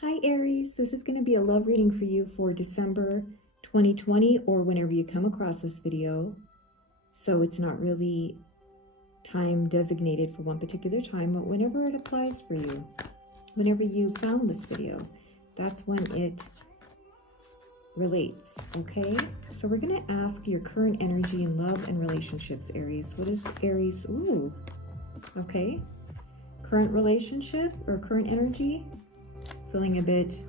Hi Aries, this is going to be a love reading for you for December 2020 or whenever you come across this video. So it's not really time designated for one particular time, but whenever it applies for you, whenever you found this video, that's when it relates, okay? So we're going to ask your current energy in love and relationships, Aries. What is Aries? Ooh, okay. Current relationship or current energy? Feeling a bit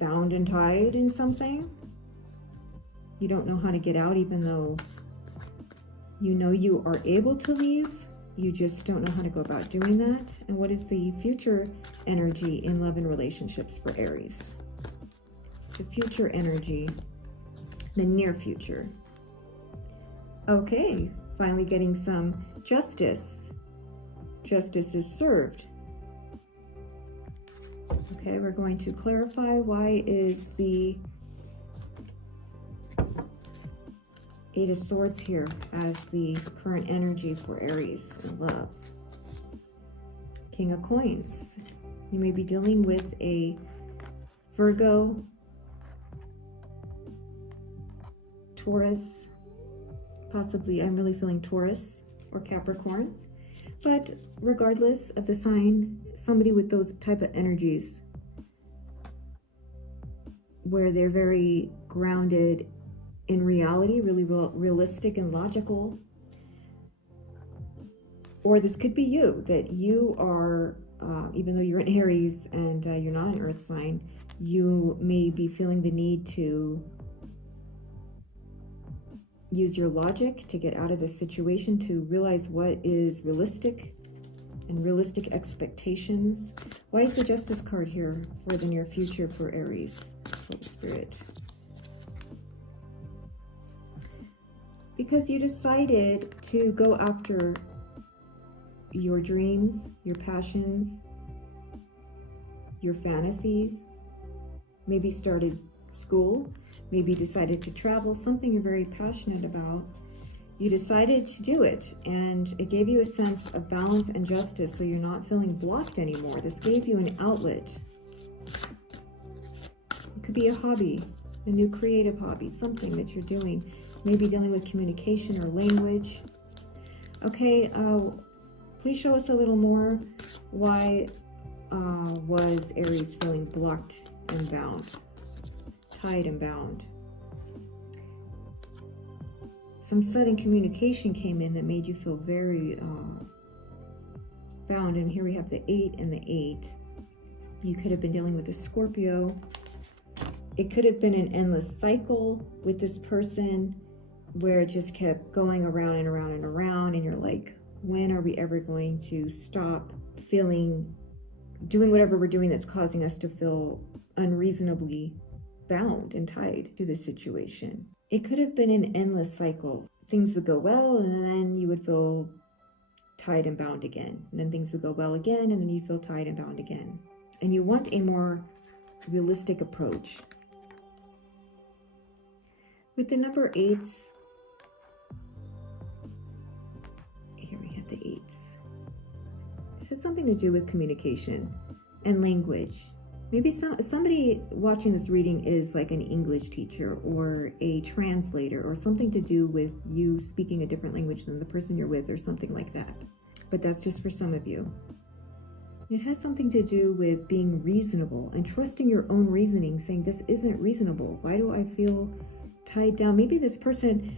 bound and tied in something. You don't know how to get out, even though you know you are able to leave. You just don't know how to go about doing that. And what is the future energy in love and relationships for Aries? The future energy, the near future. Okay, finally getting some justice. Justice is served. Okay, we're going to clarify why is the Eight of Swords here as the current energy for Aries in love. King of Coins. You may be dealing with a Virgo, Taurus, possibly I'm really feeling Taurus or Capricorn. But regardless of the sign, somebody with those type of energies where they're very grounded in reality, really realistic and logical. Or this could be you, that you are, even though you're an Aries and you're not an earth sign, you may be feeling the need to use your logic to get out of this situation, to realize what is realistic and realistic expectations. Why is the Justice card here for the near future for Aries? Holy Spirit. Because you decided to go after your dreams, your passions, your fantasies, maybe started school, maybe decided to travel, something you're very passionate about. You decided to do it, and it gave you a sense of balance and justice, so you're not feeling blocked anymore. This gave you an outlet. It could be a hobby, a new creative hobby, something that you're doing, maybe dealing with communication or language. Okay, please show us a little more. Why was Aries feeling blocked and bound? Tied and bound. Some sudden communication came in that made you feel very bound. And here we have the 8 and the 8. You could have been dealing with a Scorpio. It could have been an endless cycle with this person where it just kept going around and around and around. And you're like, when are we ever going to stop doing whatever we're doing that's causing us to feel unreasonably bound and tied to this situation? It could have been an endless cycle. Things would go well, and then you would feel tied and bound again. And then things would go well again, and then you'd feel tied and bound again. And you want a more realistic approach. With the number 8s, here we have the 8s. It has something to do with communication and language. Maybe somebody watching this reading is like an English teacher or a translator or something to do with you speaking a different language than the person you're with or something like that. But that's just for some of you. It has something to do with being reasonable and trusting your own reasoning, saying this isn't reasonable. Why do I feel tied down? Maybe this person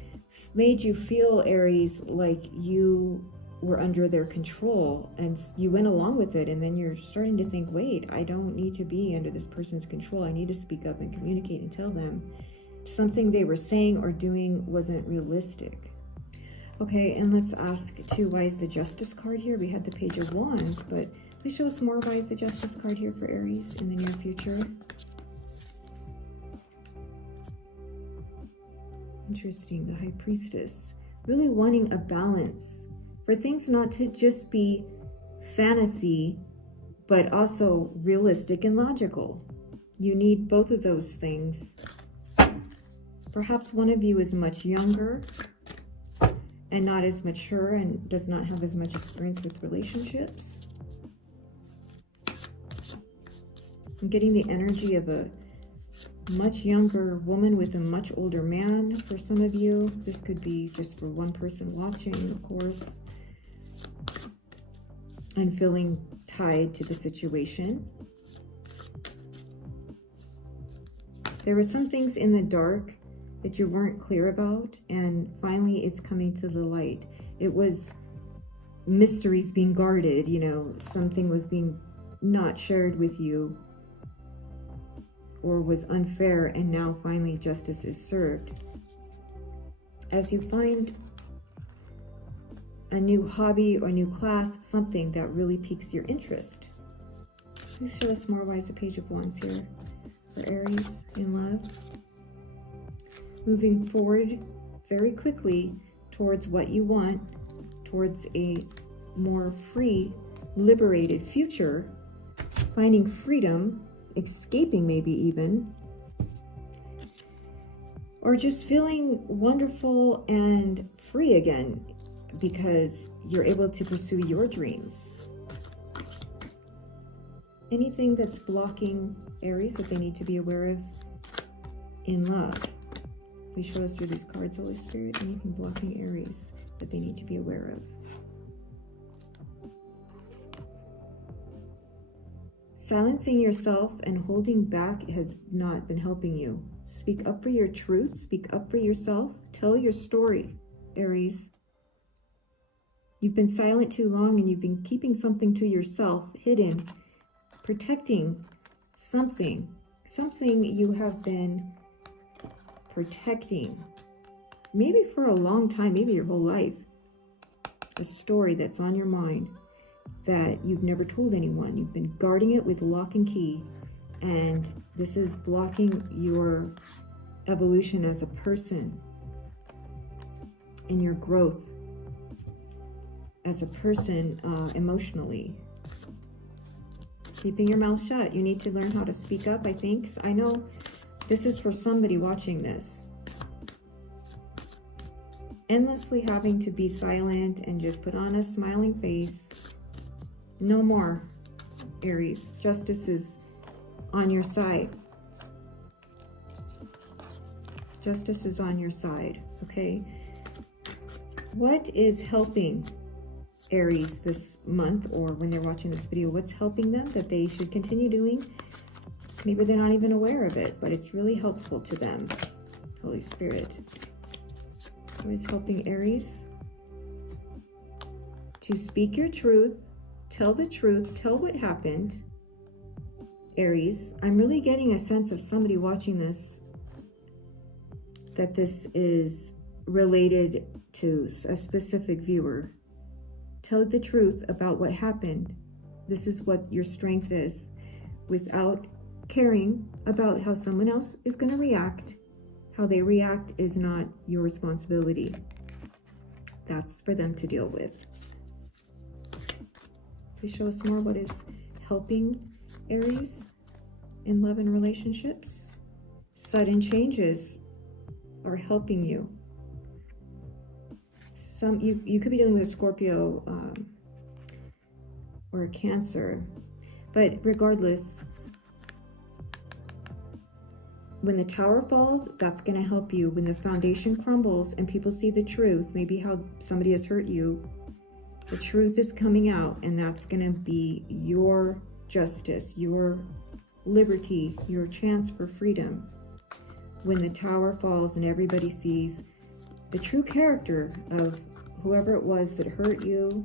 made you feel, Aries, like you were under their control and you went along with it, and then you're starting to think, wait, I don't need to be under this person's control. I need to speak up and communicate and tell them something they were saying or doing wasn't realistic. Okay, and let's ask too, why is the Justice card here? We had the Page of Wands, but please show us more. Why is the Justice card here for Aries in the near future? Interesting, the High Priestess. Really wanting a balance. For things not to just be fantasy, but also realistic and logical. You need both of those things. Perhaps one of you is much younger and not as mature and does not have as much experience with relationships. I'm getting the energy of a much younger woman with a much older man for some of you. This could be just for one person watching, of course, and feeling tied to the situation. There were some things in the dark that you weren't clear about, and finally it's coming to the light. It was mysteries being guarded, you know, something was being not shared with you or was unfair, and now finally justice is served. As you find a new hobby or new class, something that really piques your interest. Please show us more. Why is the Page of Wands here for Aries in love? Moving forward very quickly towards what you want, towards a more free, liberated future, finding freedom, escaping maybe even, or just feeling wonderful and free again because you're able to pursue your dreams. Anything that's blocking Aries that they need to be aware of in love. Please show us through these cards, Holy Spirit, anything blocking Aries that they need to be aware of. Silencing yourself and holding back has not been helping you. Speak up for your truth, speak up for yourself, tell your story, Aries. You've been silent too long and you've been keeping something to yourself, hidden, protecting something you have been protecting, maybe for a long time, maybe your whole life. A story that's on your mind that you've never told anyone. You've been guarding it with lock and key, and this is blocking your evolution as a person and your growth as a person emotionally. Keeping your mouth shut. You need to learn how to speak up, I think. I know this is for somebody watching this. Endlessly having to be silent and just put on a smiling face. No more, Aries. Justice is on your side. Justice is on your side, okay? What is helping Aries this month, or when they're watching this video, what's helping them that they should continue doing? Maybe they're not even aware of it, but it's really helpful to them. Holy Spirit. What is helping Aries? To speak your truth, tell the truth, tell what happened. Aries, I'm really getting a sense of somebody watching this, that this is related to a specific viewer. Tell the truth about what happened. This is what your strength is, without caring about how someone else is going to react. How they react is not your responsibility. That's for them to deal with. Please show us more. What is helping Aries in love and relationships? Sudden changes are helping you. You could be dealing with a Scorpio or a Cancer, but regardless, when the tower falls, that's going to help you. When the foundation crumbles and people see the truth, maybe how somebody has hurt you, the truth is coming out, and that's going to be your justice, your liberty, your chance for freedom. When the tower falls and everybody sees the true character of whoever it was that hurt you.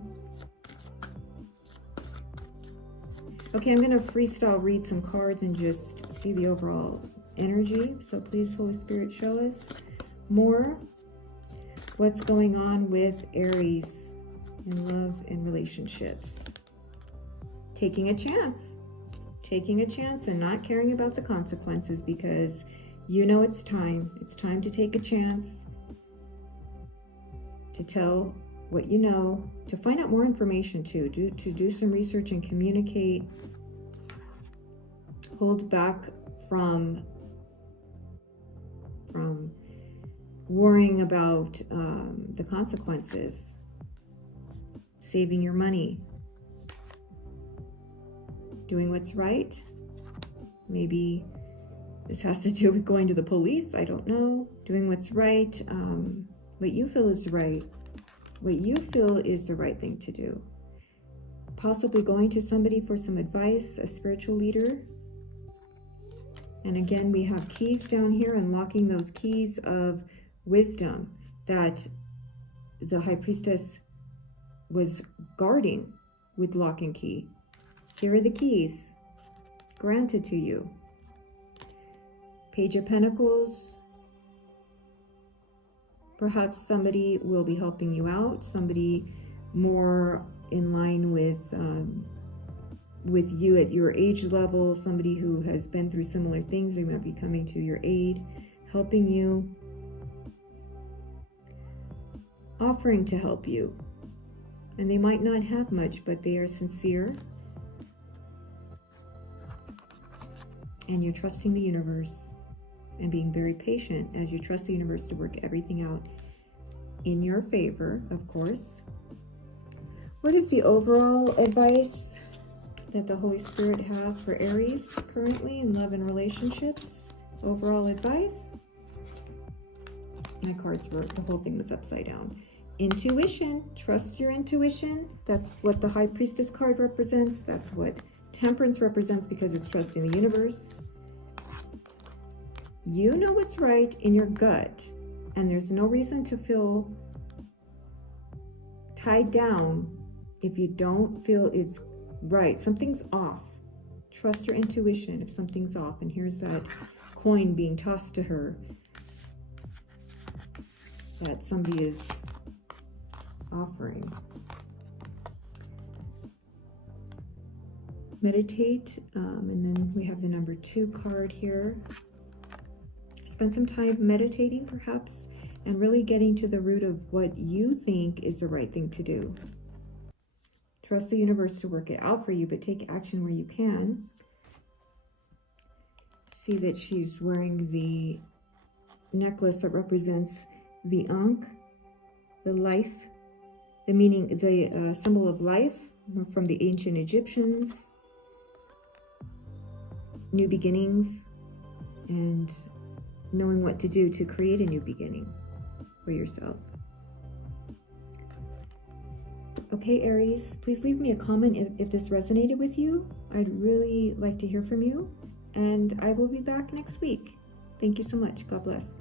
Okay, I'm going to freestyle read some cards and just see the overall energy. So please, Holy Spirit, show us more. What's going on with Aries in love and relationships? Taking a chance. Taking a chance and not caring about the consequences, because you know it's time. It's time to take a chance, to tell what you know, to find out more information too, to do some research and communicate. Hold back from worrying about the consequences. Saving your money. Doing what's right. Maybe this has to do with going to the police. I don't know. Doing what's right. What you feel is right. What you feel is the right thing to do. Possibly going to somebody for some advice, a spiritual leader. And again, we have keys down here, unlocking those keys of wisdom that the High Priestess was guarding with lock and key. Here are the keys granted to you. Page of Pentacles. Perhaps somebody will be helping you out, somebody more in line with you at your age level, somebody who has been through similar things. They might be coming to your aid, helping you, offering to help you. And they might not have much, but they are sincere. And you're trusting the universe and being very patient as you trust the universe to work everything out in your favor, of course. What is the overall advice that the Holy Spirit has for Aries currently in love and relationships? Overall advice. My cards were, the whole thing was upside down. Intuition, trust your intuition. That's what the High Priestess card represents. That's what Temperance represents, because it's trusting the universe. You know what's right in your gut, and there's no reason to feel tied down if you don't feel it's right. Something's off. Trust your intuition if something's off. And here's that coin being tossed to her that somebody is offering. Meditate, and then we have the number 2 card here. Spend some time meditating, perhaps, and really getting to the root of what you think is the right thing to do. Trust the universe to work it out for you, but take action where you can. See that she's wearing the necklace that represents the Ankh, the life, the meaning, the symbol of life from the ancient Egyptians, new beginnings, and knowing what to do to create a new beginning for yourself. Okay, Aries, please leave me a comment if this resonated with you. I'd really like to hear from you, and I will be back next week. Thank you so much. God bless.